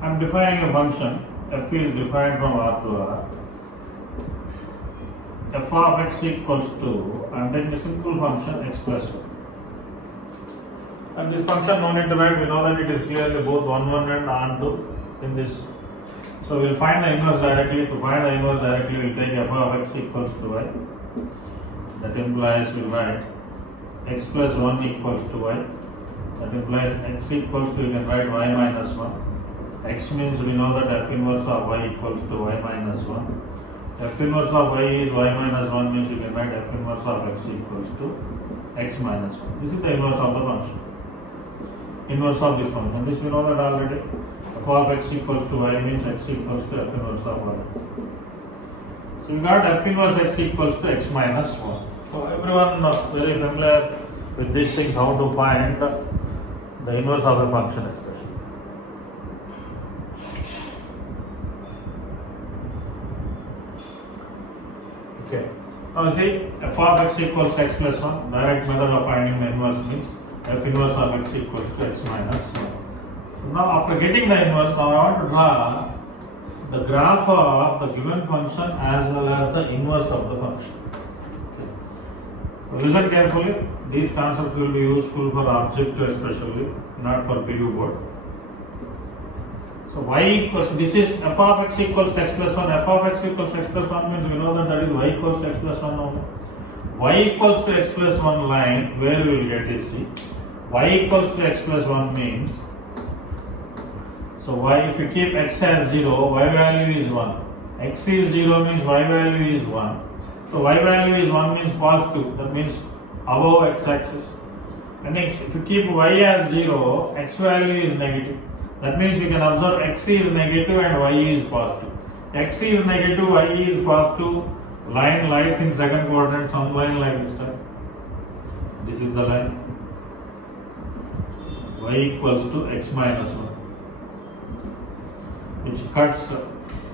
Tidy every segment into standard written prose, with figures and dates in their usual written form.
I am defining a function. F is defined from R to R. F of x equals to, I am taking a simple function x plus 1. And this function no need to write, we know that it is clearly both 1 1 and on 2 in this. So we will find the inverse directly. To find the inverse directly, we will take f of x equals to y. That implies we will write x plus 1 equals to y. That implies x equals to, you can write y minus 1. X means we know that f inverse of y equals to y minus 1. F inverse of y is y minus 1 means you can write f inverse of x equals to x minus 1. This is the inverse of the function. Inverse of this function. This we know that already. F of x equals to y means x equals to f inverse of y. So we got f inverse x equals to x minus 1. So everyone very familiar with these things, how to find the inverse of the function especially. Okay. Now see, f of x equals to x plus 1. Direct method of finding the inverse means f inverse of x equals to x minus 1. So now after getting the inverse, now I want to draw the graph of the given function as well as the inverse of the function. Okay. So listen carefully. These concepts will be useful for objective especially, not for PU board. So y equals, this is f of x equals to x plus 1. F of x equals to x plus 1 means we know that is y equals to x plus 1 only. Y equals to x plus 1 line, where we will get is, see, y equals to x plus 1 means, so y, if you keep x as 0, y value is 1. X is 0 means y value is 1. So y value is 1 means positive, that means above x axis. And next, if you keep y as 0, x value is negative. That means you can observe x is negative and y is positive. X is negative, y is positive. Line lies in second quadrant, some line like this type. This is the line. Y equals to x minus 1, which cuts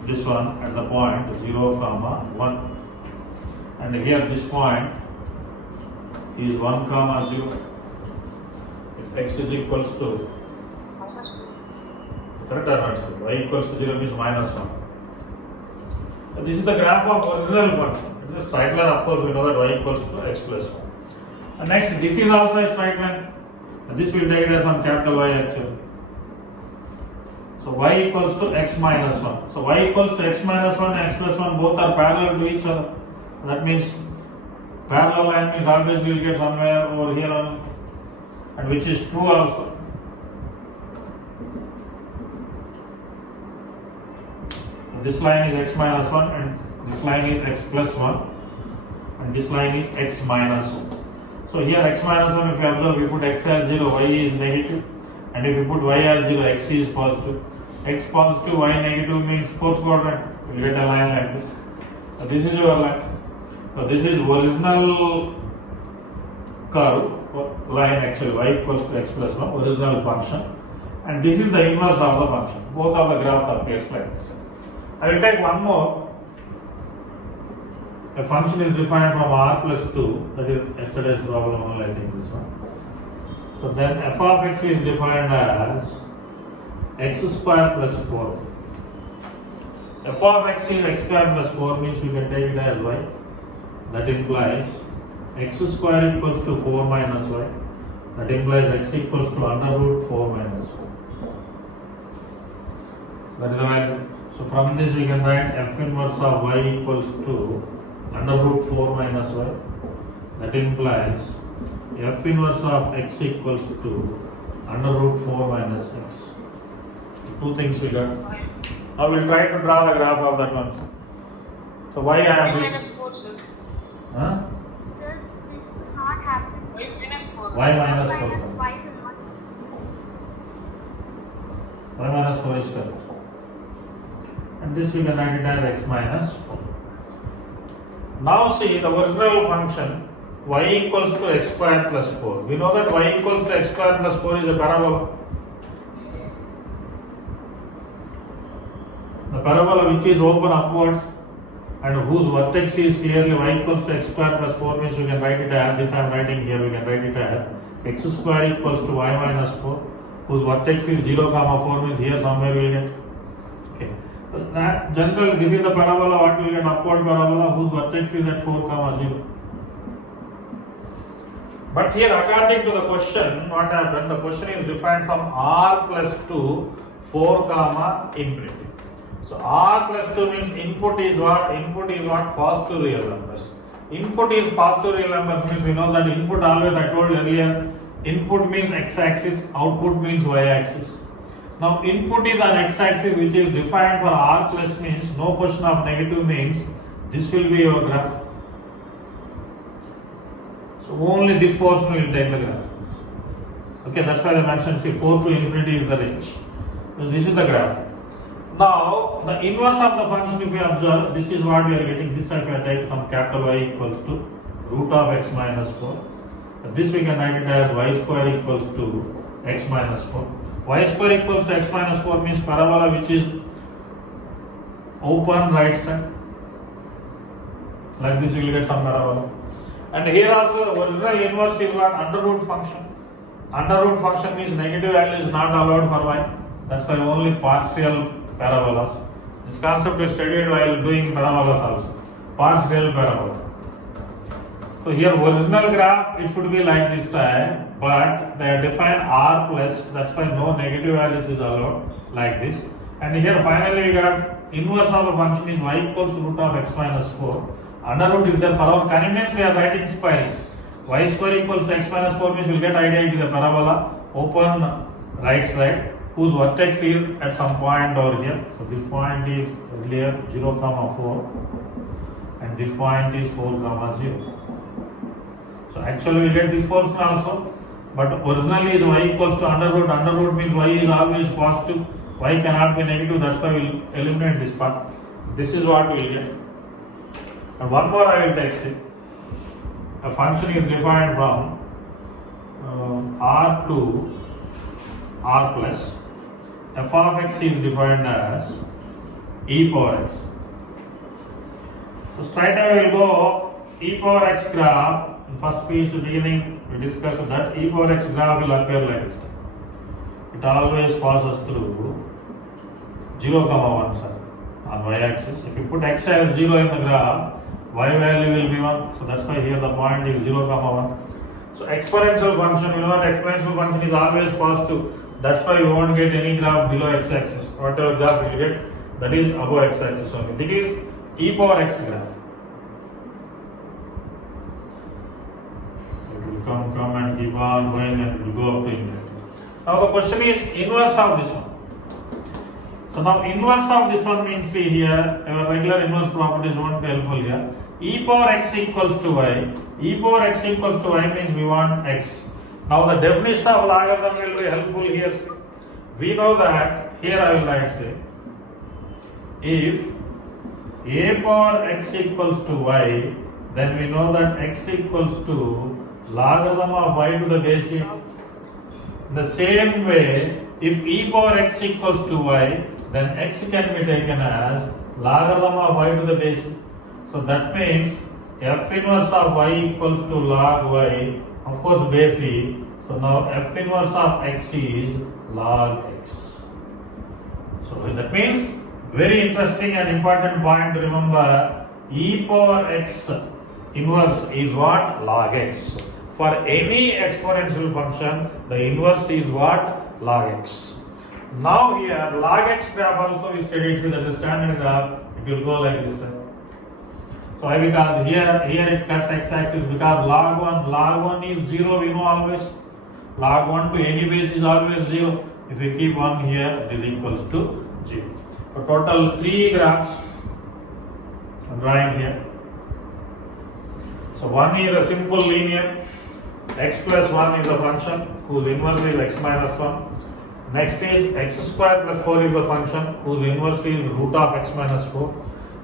this one at the point 0, 1. And here this point is 1, 0. If x is equals to, correct or not, sir? Y equals to 0 means minus 1. So this is the graph of original function. It is a straight line, of course, we know that y equals to x plus 1. And next, this is also a straight line. And this will take it as some capital Y actually. So y equals to x minus 1. So y equals to x minus 1 and x plus 1 both are parallel to each other. That means parallel line means always we will get somewhere over here on, and which is true also. This line is x minus 1 and this line is x plus 1 and this line is x minus 1. So here x minus 1, if you observe, we put x as 0, y is negative, and if you put y as 0, x is positive. X positive, y negative means fourth quadrant. You will get a line like this. So this is your line. So this is original curve line actually, y equals to x plus 1, original function. And this is the inverse of the function. Both of the graphs are placed like this. I will take one more. A function is defined from r plus 2, that is yesterday's problem only, I think this one. So then f of x is defined as x square plus 4. F of x is x square plus 4 means we can take it as y. That implies x square equals to 4 minus y. That implies x equals to under root 4 minus 4. That is the value. So from this we can write f inverse of y equals to under root 4 minus y. That implies f inverse of x equals to under root 4 minus x. Two things we got. Now we will try to draw the graph of that one. So y I am... Y minus 4, sir. Huh? Sir, this will not happen. Y minus 4. Y minus 4. Minus y will not. Y minus 4 is correct. And this we can write it as x minus 4. Now see the original function y equals to x square plus 4. We know that y equals to x square plus 4 is a parabola. The parabola which is open upwards and whose vertex is clearly y equals to x square plus 4 means we can write it as, this I am writing here, we can write it as x square equals to y minus 4, whose vertex is 0, 4 means here somewhere we will get. Okay. So that general, this is the parabola, what we will get upward parabola whose vertex is at 4, 0. But here according to the question, what happened? The question is defined from r plus 2, 4, infinity. So r plus 2 means input is what? Input is what? Positive real numbers. Input is positive real numbers means we know that input always, I told earlier, input means x-axis, output means y-axis. Now input is on x-axis which is defined for r plus means no question of negative means this will be your graph. So only this portion will take the graph. Okay, that's why I mentioned see 4 to infinity is the range. So this is the graph. Now the inverse of the function, if we observe, this is what we are getting. This if I take some capital Y equals to root of x minus 4. This we can write it as y square equals to x minus 4. Y square equals to x minus 4 means parabola which is open right side. Like this we will get some parabola. And here also the original inverse is what? Under root function. Under root function means negative value is not allowed for y. That's why only partial parabolas. This concept is studied while doing parabolas also. Partial parabola. So here original graph it should be like this type, but they are defined r plus. That's why no negative values is allowed like this. And here finally we got inverse of a function is y equals to root of x minus 4. Under root is there for our convenience we are writing spiral. Y square equals to x minus 4 means we will get idea it is a parabola open right side whose vertex is at some point over here. So this point is earlier 0, 4 and this point is 4, 0. So actually we get this portion also, but originally is y equals to under root. Under root means y is always positive, y cannot be negative, that's why we will eliminate this part. This is what we will get. And one more I will take it. A function is defined from r to r plus. F of x is defined as e power x. So straight away we will go e power x graph. In first piece beginning we discussed that e power x graph will appear like this. It always passes through 0, 1 side on y axis. If you put x as 0 in the graph, y value will be 1. So that's why here the point is 0, 1. So exponential function, you know what exponential function is always positive. That's why you won't get any graph below x-axis. Whatever graph you get, that is above x-axis only. That is e power x graph. It will come and keep on going and it will go up to infinity. Now the question is inverse of this one. So now inverse of this one means see here, our regular inverse properties won't be helpful here. E power x equals to y. E power x equals to y means we want x. Now the definition of logarithm will be helpful here. We know that, here I will write say, if a power x equals to y, then we know that x equals to logarithm of y to the base e. The same way, if e power x equals to y, then x can be taken as logarithm of y to the base e. So that means f inverse of y equals to log y, of course base e. So now f inverse of x is log x. So that means very interesting and important point to remember, e power x inverse is what? Log x. For any exponential function, the inverse is what? Log x. Now here log x graph also we studied, so that is standard graph, it will go like this type. So why? Because here it cuts x-axis, because log 1 is 0, we know always. Log 1 to any base is always 0. If we keep 1 here, it is equals to 0. So total 3 graphs I'm drawing here. So one is a simple linear, x plus 1 is a function whose inverse is x minus 1. Next is x square plus 4 is the function whose inverse is root of x minus 4.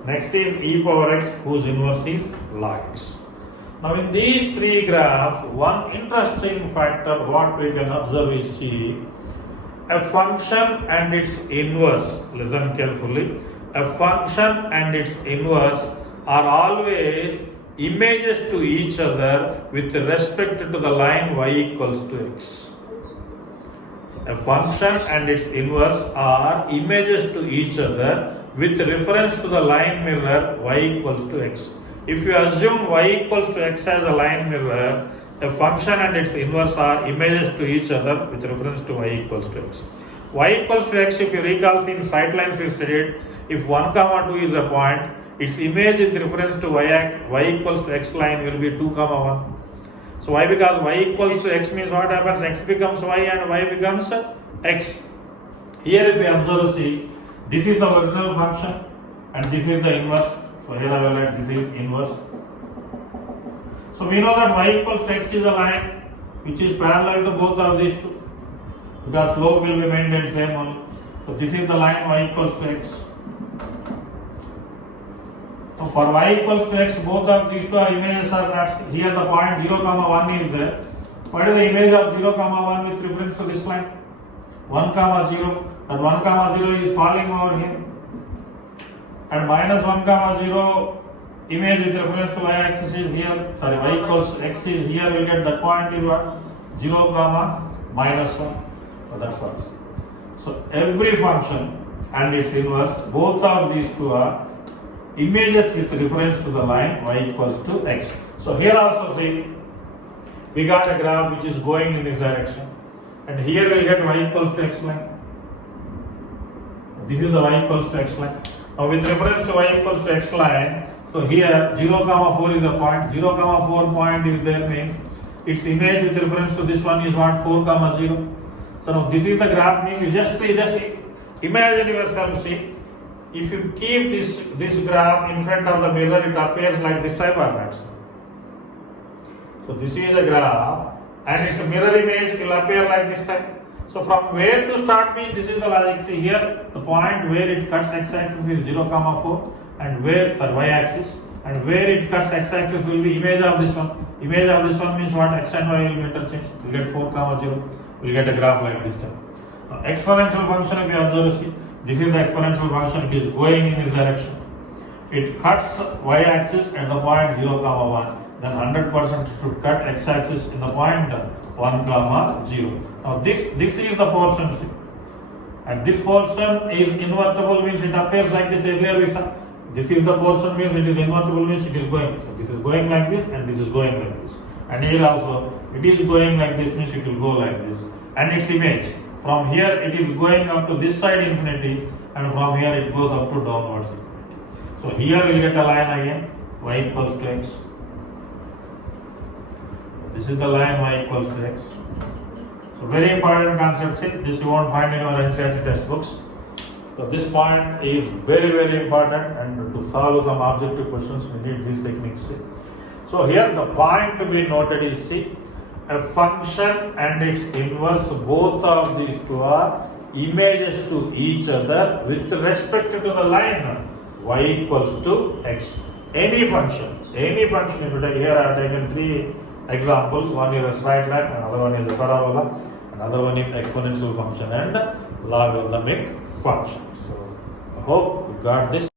Next is e power x whose inverse is log x. Now in these 3 graphs, one interesting factor what we can observe is see a function and its inverse. Listen carefully. A function and its inverse are always images to each other with respect to the line y equals to x. So a function and its inverse are images to each other with reference to the line mirror y equals to x. If you assume y equals to x as a line mirror, a function and its inverse are images to each other with reference to y equals to x. Y equals to x, if you recall in sight lines we studied, if 1 comma 2 is a point, its image with reference to y equals to x line will be 2 comma 1. So why? Because y equals to x means what happens? X becomes y and y becomes x. Here if we observe, see, this is the original function and this is the inverse. So here I will write this is inverse. So we know that y equals to x is a line which is parallel to both of these two, because slope will be maintained same only. So this is the line y equals to x. So for y equals to x, both of these two are images are that here the point 0 comma 1 is there. What is the image of 0 comma 1 with reference to this line? 1 comma 0. That 1 comma 0 is falling over here. And minus 1 comma 0 image with reference to y axis is here. Sorry, y equals to x is here. We get that point is what? 0 comma minus 1. So that's what. So every function and its inverse, both of these two are images with reference to the line y equals to x. So here also see, we got a graph which is going in this direction, and here we get y equals to x line. This is the y equals to x line. Now with reference to y equals to x line, so here 0 comma 4 is the point. 0 comma 4 point is there means its image with reference to this one is what? 4 comma 0. So now this is the graph means you just imagine yourself, see. If you keep this graph in front of the mirror, it appears like this type of that. So this is a graph and its mirror image will appear like this type. So from where to start means this is the logic. See here, the point where it cuts x-axis is 0 comma 4 and where, sorry, y-axis, and where it cuts x-axis will be image of this one. Image of this one means what? X and y will be interchanged. We get 4 comma 0. We get a graph like this type. Now, exponential function, if you observe, see, this is the exponential function, it is going in this direction. It cuts y-axis at the point 0 comma 1, then 100% should cut x-axis in the point 1 comma 0. Now this is the portion, see. And this portion is invertible means it appears like this. Earlier we saw, this is the portion means it is invertible means it is going. So this is going like this and this is going like this. And here also, it is going like this means it will go like this. And its image, from here it is going up to this side infinity, and from here it goes up to downwards infinity. So here we will get a line again, y equals to x. This is the line y equals to x. So very important concept, see, this you won't find in your NCERT textbooks. So this point is very, very important, and to solve some objective questions we need these techniques. See. So here the point to be noted is, see, a function and its inverse, both of these two are images to each other with respect to the line y equals to x. Any function, if you take, here I have taken 3 examples. One is a straight line, another one is a parabola, another one is exponential function and logarithmic function. So I hope you got this.